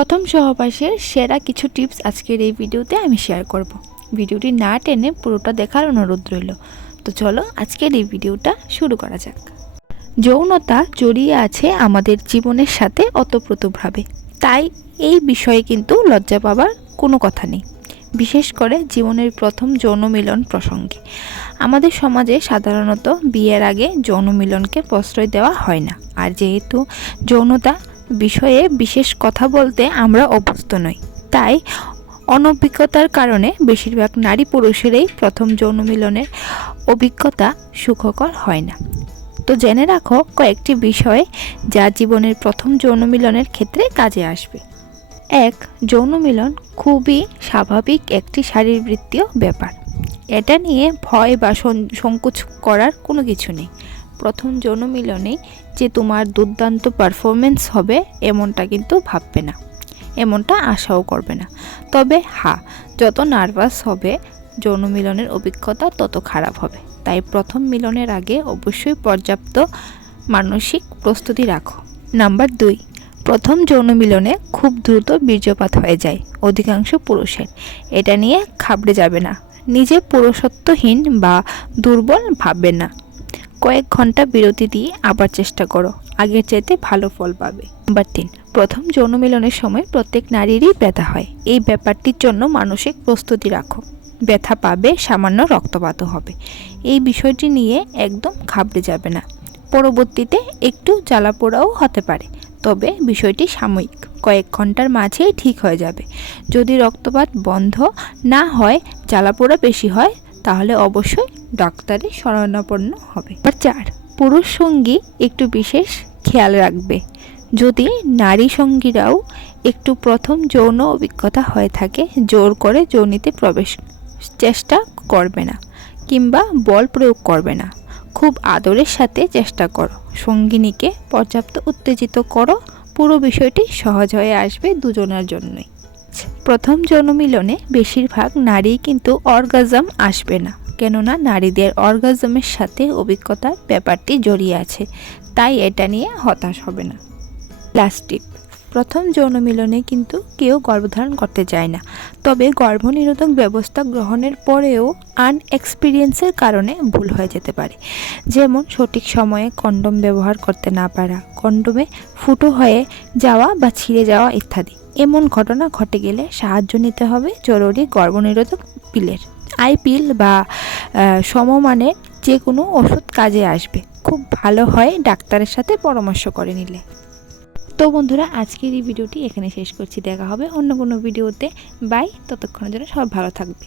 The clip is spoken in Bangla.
প্রথম সহবাসের সেরা কিছু টিপস আজকের এই ভিডিওতে আমি শেয়ার করব। ভিডিওটি না টেনে পুরোটা দেখার অনুরোধ রইল। তো চলো আজকের এই ভিডিওটা শুরু করা যাক। যৌনতা জড়িয়ে আছে আমাদের জীবনের সাথে অতপ্রতভাবে তাই এই বিষয়ে কিন্তু লজ্জা পাবার কোনো কথা নেই। বিশেষ করে জীবনের প্রথম যৌন মিলন প্রসঙ্গে। আমাদের সমাজে সাধারণত বিয়ের আগে যৌন মিলনকে প্রশ্রয় দেওয়া হয় না। আর যেহেতু যৌনতা বিষয়ে বিশেষ কথা বলতে আমরা অভ্যস্ত নই। তাই অনভিজ্ঞতার কারণে বেশিরভাগ নারী পুরুষেরই প্রথম যৌন মিলনের অভিজ্ঞতা সুখকর হয় না। তো জেনে রাখো, কয়েকটি বিষয় যা জীবনের প্রথম যৌন মিলনের ক্ষেত্রে কাজে আসবে। এক, যৌন মিলন খুবই স্বাভাবিক একটি শারীরবৃত্তীয় ব্যাপার। এটা নিয়ে ভয় বা সংকোচ করার কোনো কিছু নেই। প্রথম যৌন মিলনেই যে তোমার দুর্দান্ত পারফরমেন্স হবে, এমনটা কিন্তু ভাববে না। এমনটা আশাও করবে না। তবে হ্যাঁ যত নার্ভাস হবে যৌন মিলনের অভিজ্ঞতা, তত খারাপ হবে। তাই প্রথম মিলনের আগে অবশ্যই পর্যাপ্ত মানসিক প্রস্তুতি রাখো। নাম্বার দুই, প্রথম যৌন মিলনে খুব দ্রুত বীর্যপাত হয়ে যায়, অধিকাংশ পুরুষের। এটা নিয়ে খাবড়ে যাবে না। নিজে পুরুষত্বহীন বা দুর্বল ভাববে না। কয়েক ঘণ্টা বিরতি দিয়ে আবার চেষ্টা করো। আগের চাইতে ভালো ফল পাবে। নাম্বার তিন, প্রথম যৌন মিলনের সময় প্রত্যেক নারীরই ব্যথা হয়। এই ব্যাপারটির জন্য মানসিক প্রস্তুতি রাখো। ব্যথা পাবে, সামান্য রক্তপাতও হবে। এই বিষয়টি নিয়ে একদম ঘাবড়ে যাবে না। পরবর্তীতে একটু জ্বালাপোড়াও হতে পারে। তবে বিষয়টি সাময়িক। কয়েক ঘণ্টার মাঝেই ঠিক হয়ে যাবে। যদি রক্তপাত বন্ধ না হয়, জ্বালাপোড়া বেশি হয় তাহলে অবশ্যই ডাক্তারের শরণাপন্ন হবে। নাম্বার চার, পুরুষ সঙ্গী একটু বিশেষ খেয়াল রাখবে। যদি নারী সঙ্গীরাও একটু প্রথম যৌন অভিজ্ঞতা হয়ে থাকে, জোর করে যৌনিতে প্রবেশ চেষ্টা করবে না কিংবা বল প্রয়োগ করবে না। খুব আদরের সাথে চেষ্টা করো। সঙ্গিনীকে পর্যাপ্ত উত্তেজিত করো। পুরো বিষয়টি সহজ হয়ে আসবে দুজনের জন্যই। প্রথম জনমিলনে বেশিরভাগ নারী কিন্তু অর্গাজম আসবে না। কেননা নারীদের অর্গাজমের সাথে অভিজ্ঞতার ব্যাপারটি জড়িয়ে আছে, তাই এটা নিয়ে হতাশ হবে না। Last tip. প্রথম যৌন মিলনে কিন্তু কেউ গর্ভধারণ করতে চায় না। তবে গর্ভনিরোধক ব্যবস্থা গ্রহণের পরেও আনএক্সপিরিয়েন্সের কারণে ভুল হয়ে যেতে পারে। যেমন সঠিক সময়ে কন্ডোম ব্যবহার করতে না পারা, কন্ডোমে ফুটো হয়ে যাওয়া বা ছিঁড়ে যাওয়া ইত্যাদি। এমন ঘটনা ঘটে গেলে সাহায্য নিতে হবে জরুরি গর্ভনিরোধক পিলের। আই পিল বা সমমানের যে কোনো ওষুধ কাজে আসবে। খুব ভালো হয় ডাক্তারের সাথে পরামর্শ করে নিলে। তো বন্ধুরা, আজকের এই ভিডিওটি এখানে শেষ করছি। দেখা হবে অন্য কোনো ভিডিওতে। বাই, ততক্ষণের জন্য সব ভালো থাকবে।